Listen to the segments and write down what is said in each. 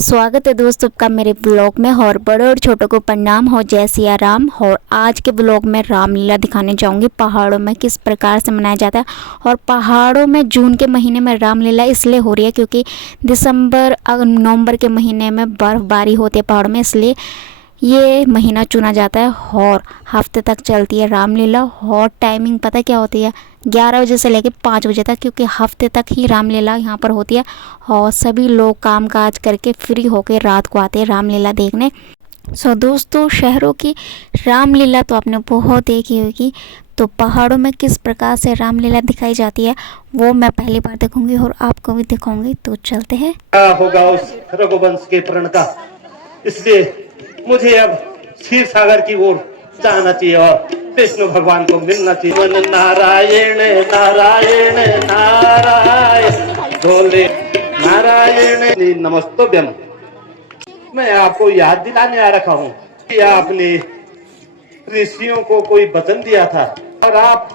स्वागत है दोस्तों आपका मेरे ब्लॉग में। और बड़े और छोटों को प्रणाम हो, जय सिया राम। और आज के ब्लॉग में रामलीला दिखाने जाऊंगी पहाड़ों में किस प्रकार से मनाया जाता है। और पहाड़ों में जून के महीने में रामलीला इसलिए हो रही है क्योंकि दिसंबर नवंबर के महीने में बर्फ़बारी होती है पहाड़ों में, इसलिए ये महीना चुना जाता है। और हफ्ते तक चलती है रामलीला। और टाइमिंग पता क्या होती है, 11 बजे से लेकर 5 बजे तक, क्योंकि हफ्ते तक ही रामलीला यहाँ पर होती है। और सभी लोग काम काज करके फ्री होकर रात को आते हैं रामलीला देखने। दोस्तों, शहरों की रामलीला तो आपने बहुत देखी होगी, तो पहाड़ों में किस प्रकार से रामलीला दिखाई जाती है वो मैं पहली बार देखूंगी और आपको भी दिखाऊंगी। तो चलते हैं। क्या होगा उस रघुवंश के प्रण का, इसलिए मुझे अब क्षीर सागर की ओर जाना चाहिए और विष्णु भगवान को मिलना चाहिए। नारायण नारायण नारायण भोले नारायण नमस्तुभ्यम। मैं आपको याद दिलाने आ रखा हूँ कि आपने ऋषियों को कोई वचन दिया था और आप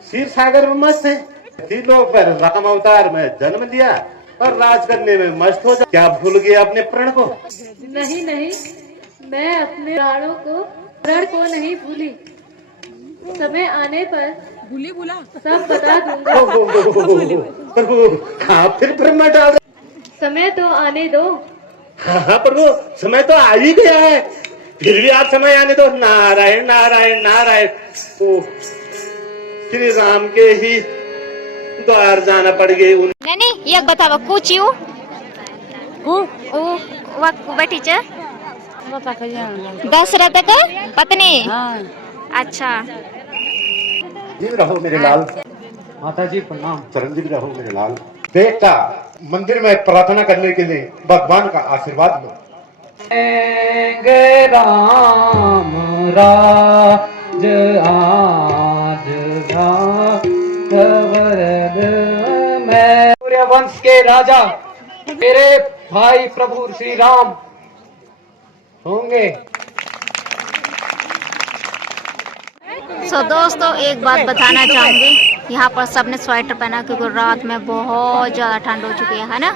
क्षीर सागर में मस्त हैं। तीनों पर राम अवतार में जन्म लिया और राज करने में मस्त हो जा। क्या भूल गए अपने प्रण को? नहीं नहीं, मैं अपने प्रण को नहीं भूली। समय आने पर भूला सब बता दूंगा। प्रभु आप फिर ब्रह्मा डाल। समय तो आने दो। हाँ प्रभु, समय तो आ ही गया है, फिर भी आप समय आने दो। नारायण नारायण नारायण। ओ श्री राम के ही द्वार जाना पड़ गए। नहीं ये बतावा कुछ यू बैठी च दशरथ का पत्नी। हाँ। अच्छा जी रहो मेरे लाल। माता जी प्रणाम। चिरंजीव रहो मेरे लाल। बेटा, मंदिर में प्रार्थना करने के लिए भगवान का आशीर्वाद लो। राम राज आज मैं सूर्यवंश के राजा मेरे भाई प्रभु श्री राम होंगे। दोस्तों, एक बात बताना चाहूंगी, यहाँ पर सबने स्वेटर पहना क्योंकि रात में बहुत ज़्यादा ठंड हो चुकी है ना।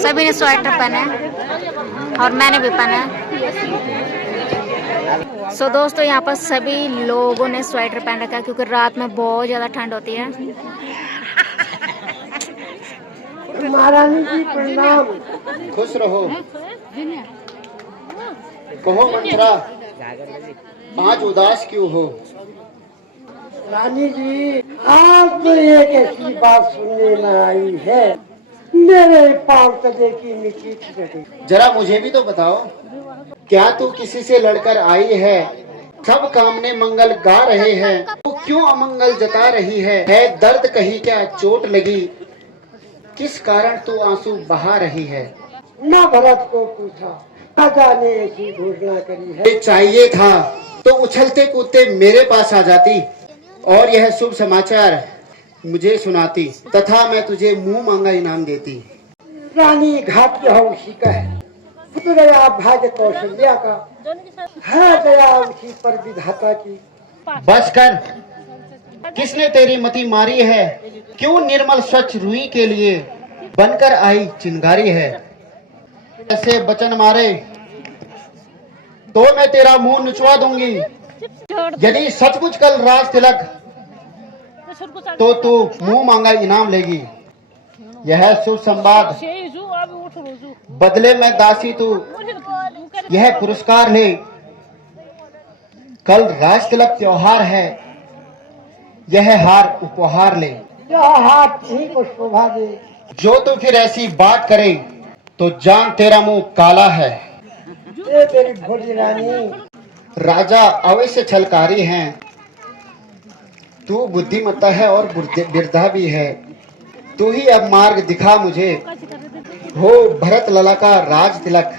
सभी ने स्वेटर पहना है और मैंने भी पहना है। दोस्तों, यहाँ पर सभी लोगों ने स्वेटर पहन रखा है क्योंकि रात में बहुत ज़्यादा ठंड होती है। महारानी जी प्रणाम। खुश रहो। कहो मंत्रा, आज उदास क्यों हो? रानी जी, आज तो एक ऐसी बात सुनने में आई है, मेरे पांव तले की मिट्टी छिटकी। जरा मुझे भी तो बताओ, क्या तू किसी से लड़कर आई है? सब कामने मंगल गा रहे हैं, तू क्यों अमंगल जता रही है दर्द कहीं क्या चोट लगी? किस कारण तू आंसू बहा रही है? न भरत को पूछा, राजा ने ऐसी घोषणा करी है। ये चाहिए था तो उछलते कूदते मेरे पास आ जाती और यह शुभ समाचार मुझे सुनाती, तथा मैं तुझे मुंह मांगा इनाम देती। रानी घाट्य हो उसी का है, पुत्रया भाग्य कौशल्या का है, दया उसी पर विधाता की। बस कर, किसने तेरी मति मारी है? क्यों निर्मल स्वच्छ रूई के लिए बनकर आई चिंगारी है? ऐसे बचन मारे तो मैं तेरा मुंह नुचवा दूंगी। यदि सचमुच कल राज तिलक तो तू मुंह मांगा इनाम लेगी। यह शुभ संवाद, बदले में दासी तू यह पुरस्कार ले। कल राज तिलक त्योहार है, यह हार उपहार ले। हाथ ही को शोभा दे। जो तू फिर ऐसी बात करे तो जान तेरा मुंह काला है। ये तेरी भोली रानी। राजा अवश्य छलकारी हैं, तू बुद्धिमत्ता है और बिरधा भी है। तू ही अब मार्ग दिखा मुझे, हो भरत लला का राज तिलक।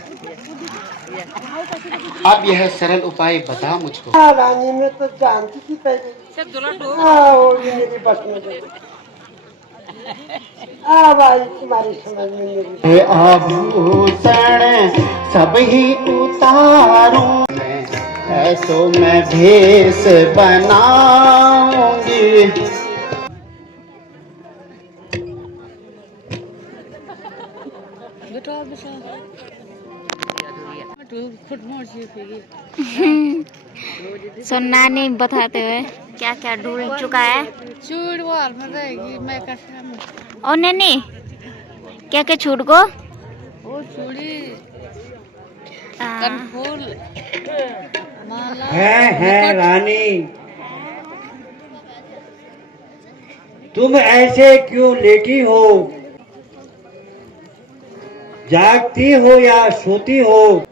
अब यह सरल उपाय बता मुझको। रानी में तो जानती थी पहले। ये मेरी बस में दे। भाई तुम्हारी समझ में मेरी। आभूषण सब ही उतारूं मैं, ऐसो मैं भेष बनाऊंगी। सो नानी बताते हुए क्या क्या ढूंढ चुका है। चूड़ वाल में रहेगी मैं कसम। और नैनी क्या क्या छूट को वो चूड़ी आ, कनफूल माला है रानी, तुम ऐसे क्यों लेटी हो? जागती हो या सोती हो?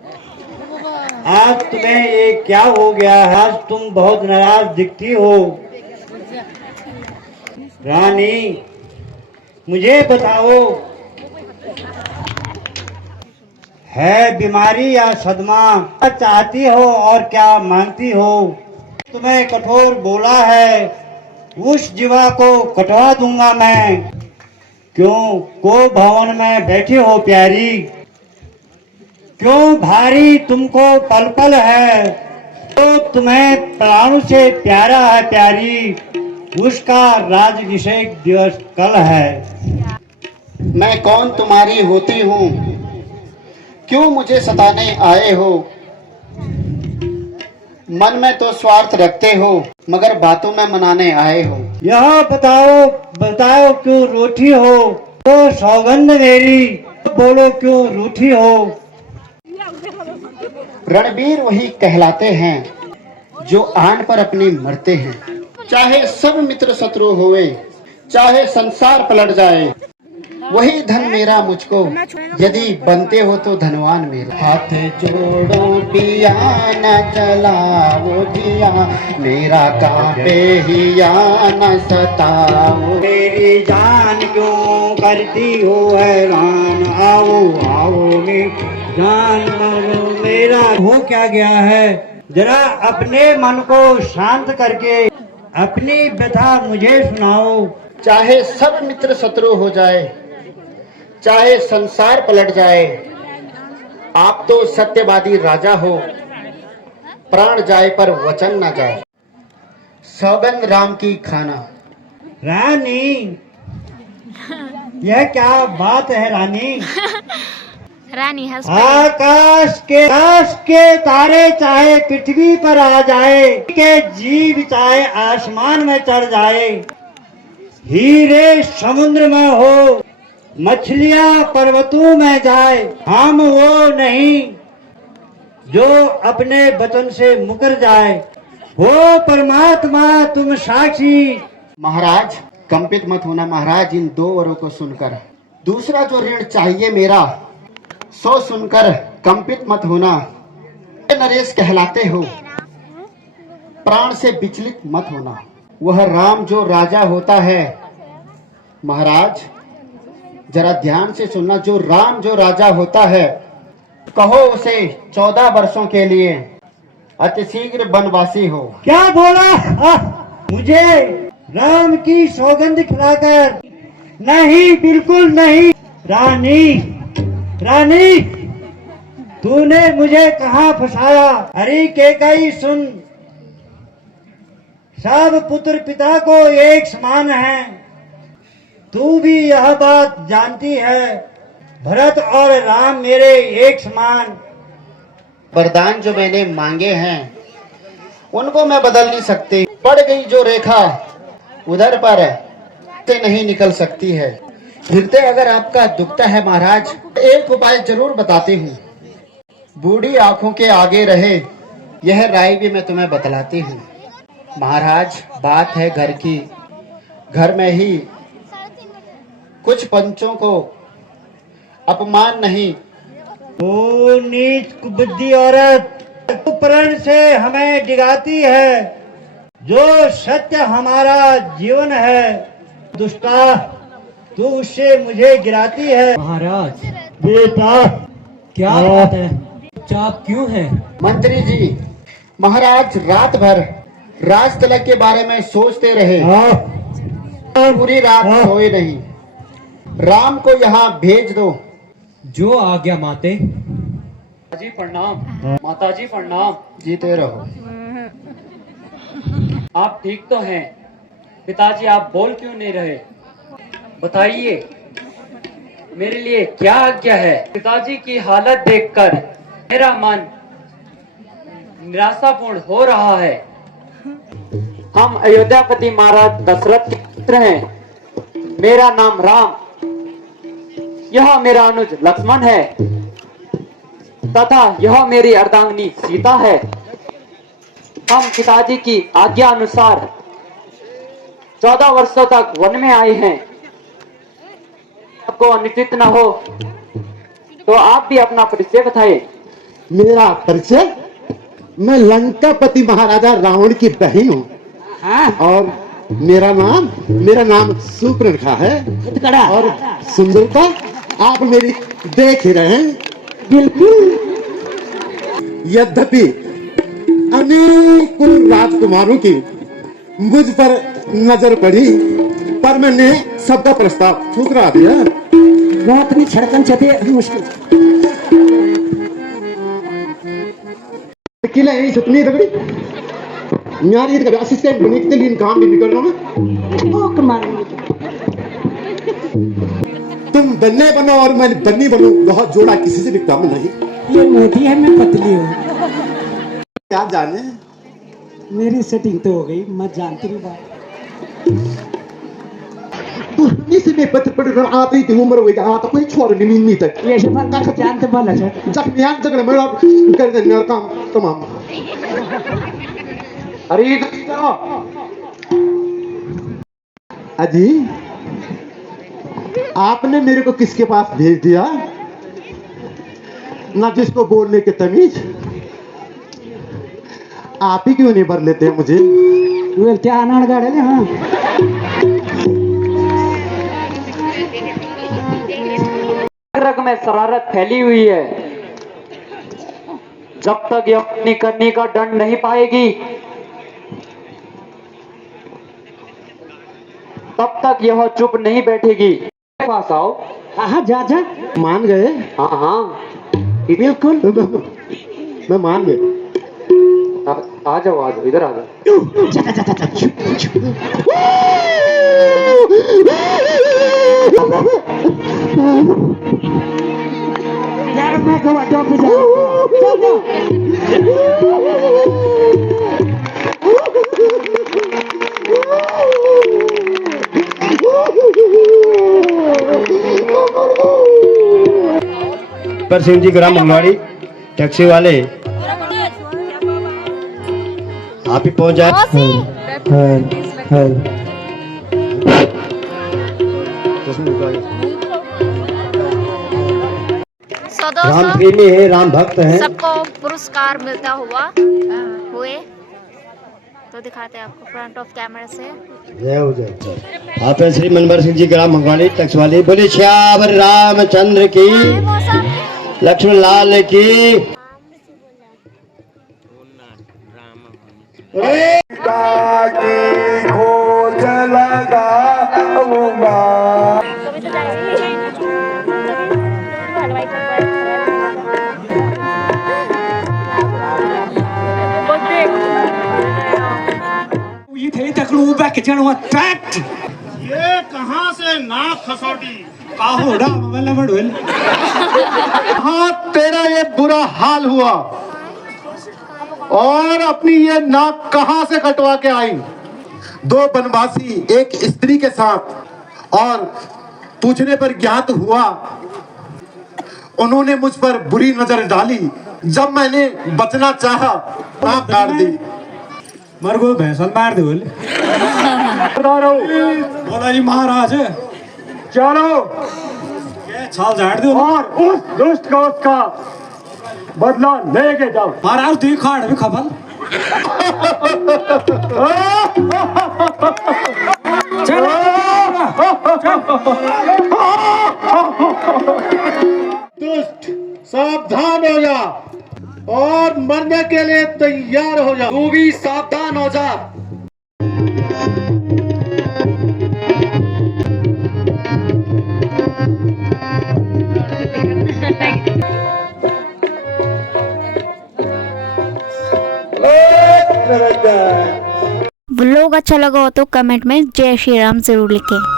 आज तुम्हें ये क्या हो गया? आज तुम बहुत नाराज दिखती हो। रानी मुझे बताओ, है बीमारी या सदमा? क्या चाहती हो और क्या मांगती हो? तुम्हें कठोर बोला है, उस जीवा को कटवा दूंगा मैं। क्यों को भवन में बैठी हो प्यारी? क्यों भारी तुमको पल पल है? तो तुम्हें प्राणों से प्यारा है प्यारी, उसका राजाभिषेक दिवस कल है। मैं कौन तुम्हारी होती हूँ, क्यों मुझे सताने आए हो? मन में तो स्वार्थ रखते हो, मगर बातों में मनाने आए हो। यह बताओ बताओ क्यों रूठी हो? तो सौगंध मेरी, बोलो क्यों रूठी हो? रणबीर वही कहलाते हैं जो आन पर अपनी मरते हैं। चाहे सब मित्र शत्रु होए, चाहे संसार पलट जाए, वही धन मेरा मुझको, यदि बनते हो तो धनवान मेरा। हाथ जोड़ो पिया न जलाओ दिया, मेरा कांपे हिया न सताओ। मेरी जान क्यों करती हो हैरान? आओ आओ मेरी जान मानो मेरा हो क्या गया है? जरा अपने मन को शांत करके अपनी व्यथा मुझे सुनाओ। चाहे सब मित्र शत्रु हो जाए, चाहे संसार पलट जाए, आप तो सत्यवादी राजा हो, प्राण जाए पर वचन न जाए। सौगंध राम की खाना। रानी यह क्या बात है रानी? रानी हंस आकाश के तारे चाहे पृथ्वी पर आ जाए, के जीव चाहे आसमान में चढ़ जाए, हीरे समुद्र में हो, मछलियां पर्वतों में जाए, हम वो नहीं जो अपने वचन से मुकर जाए। हो परमात्मा तुम साक्षी। महाराज कंपित मत होना महाराज इन दो वरों को सुनकर। दूसरा जो ऋण चाहिए मेरा, सो सुनकर कंपित मत होना। नरेश कहलाते हो, प्राण से विचलित मत होना। वह राम जो राजा होता है, महाराज जरा ध्यान से सुनना, जो राम जो राजा होता है, कहो उसे 14 वर्षों के लिए अतिशीघ्र वनवासी हो। क्या बोला? मुझे राम की सौगंध खिलाकर? नहीं, बिल्कुल नहीं। रानी तूने मुझे कहाँ फंसाया? अरे केकई सुन, सब पुत्र पिता को एक समान है। तू भी यह बात जानती है, भरत और राम मेरे एक समान। वरदान जो मैंने मांगे हैं उनको मैं बदल नहीं सकती। पड़ गई जो रेखा उधर पर से नहीं निकल सकती है। हृदय अगर आपका दुखता है महाराज, एक उपाय जरूर बताती हूँ। बूढ़ी आंखों के आगे रहे, यह राय भी मैं तुम्हें बतलाती हूँ। महाराज बात है घर की, घर में ही कुछ पंचों को अपमान नहीं। ओ नीच कुबुद्धि औरत, तू प्रण से हमें डिगाती है, जो सत्य हमारा जीवन है। दुष्टा तू उससे मुझे गिराती है। महाराज बेटा क्या बात है, चाप क्यों है? मंत्री जी, महाराज रात भर राज तिलक के बारे में सोचते रहे, पूरी रात सोए नहीं। राम को यहाँ भेज दो। जो आज्ञा माते। जी प्रणाम। माता जी प्रणाम। जीते रहो। आप ठीक तो हैं? पिताजी आप बोल क्यों नहीं रहे, बताइए। मेरे लिए क्या आज्ञा है? पिताजी की हालत देखकर मेरा मन निराशापूर्ण हो रहा है। हम अयोध्यापति महाराज दशरथ के पुत्र हैं। मेरा नाम राम, यह मेरा अनुज लक्ष्मण है तथा यह मेरी अर्धांगिनी सीता है। हम पिताजी की आज्ञा अनुसार 14 वर्षों तक वन में आए हैं। आपको अनुचित न हो तो आप भी अपना परिचय बताइए। मेरा परिचय, मैं लंकापति महाराजा रावण की बहन हूँ और मेरा नाम सुपर्णखा है और सुंदरता आप मेरी देख ही रहे हैं। बिल्कुल। यद्यपि अनेकों राजकुमारों की मुझ पर नजर पड़ी पर मैंने सबका प्रस्ताव ठुकरा दिया। नौकरी छड़कन चते मुश्किल किला यही सुतनी तगड़ी यार, ये कभी असिस्टेंट बनी के लिए काम भी नहीं कर रहा मैं। वो कमाल तुम बन्ने बनो और मैं बन्नी बनूं, बहुत जोड़ा किसी से भी कम नहीं। ये मोटी है, मैं पतली हूँ। क्या जाने, मेरी सेटिंग तो हो गई, मैं जानती नहीं बात। इसमें पत्र पढ़कर आती थी उम्र हुई आता कोई छोड़ नहीं मिलती तक ये शपथ का जानते वाला है। जब यार जगह मेरा कर देने काम तमाम। अरे अजी, आपने मेरे को किसके पास भेज दिया? ना जिसको बोलने के तमीज, आप ही क्यों नहीं भर लेते हैं मुझे? वे क्या अनाड़ गाड़े ने। हाँ रग में शरारत फैली हुई है। जब तक यह अपनी करनी का दंड नहीं पाएगी तब तक यह चुप नहीं बैठेगी। मेरे पास आओ। हाँ जा जा। मान गए? हाँ हाँ बिल्कुल, मैं मान गए। आ जाओ इधर आ जाओ। यार मैं को वाटो पे जा। पर सिंह जी ग्राम मंगवाड़ी टैक्सी वाले आप ही पहुंच जाए। सो राम दोस्तों, प्रेमी है, राम भक्त है। सबको पुरस्कार मिलता हुए तो दिखाते हैं आपको फ्रंट ऑफ कैमरा से। जय हो जय। आप हैं श्री मनबर सिंह जी ग्राम मंगवाड़ी टैक्सी वाले। बोले श्यावर रामचंद्र की, लक्ष्मण लाल की। खोज लगाऊंगा। ये थे तकलू बैक चढ़वा ट्रैक्ट। ये कहाँ से नाक खसोटी? काहोड़ा मतलब बड़वेल। हाँ, तेरा ये बुरा हाल हुआ और अपनी ये नाक कहां से कटवा के आई? 2 बनवासी एक स्त्री के साथ, और पूछने पर ज्ञात हुआ उन्होंने मुझ पर बुरी नजर डाली। जब मैंने बचना चाहा, नाक काट दी। मरगो भैंसन मार दे बोले। बोला जी महाराज चलो ये छाल झाड़ दो और उस दुष्ट का उसका बदला लेके जाओ। महाराज दी खाड़ भी खपल। चलो दुष्ट सावधान हो जा और मरने के लिए तैयार हो जा। तू भी सावधान हो जा। व्लॉग अच्छा लगा हो तो कमेंट में जय श्री राम जरूर लिखें।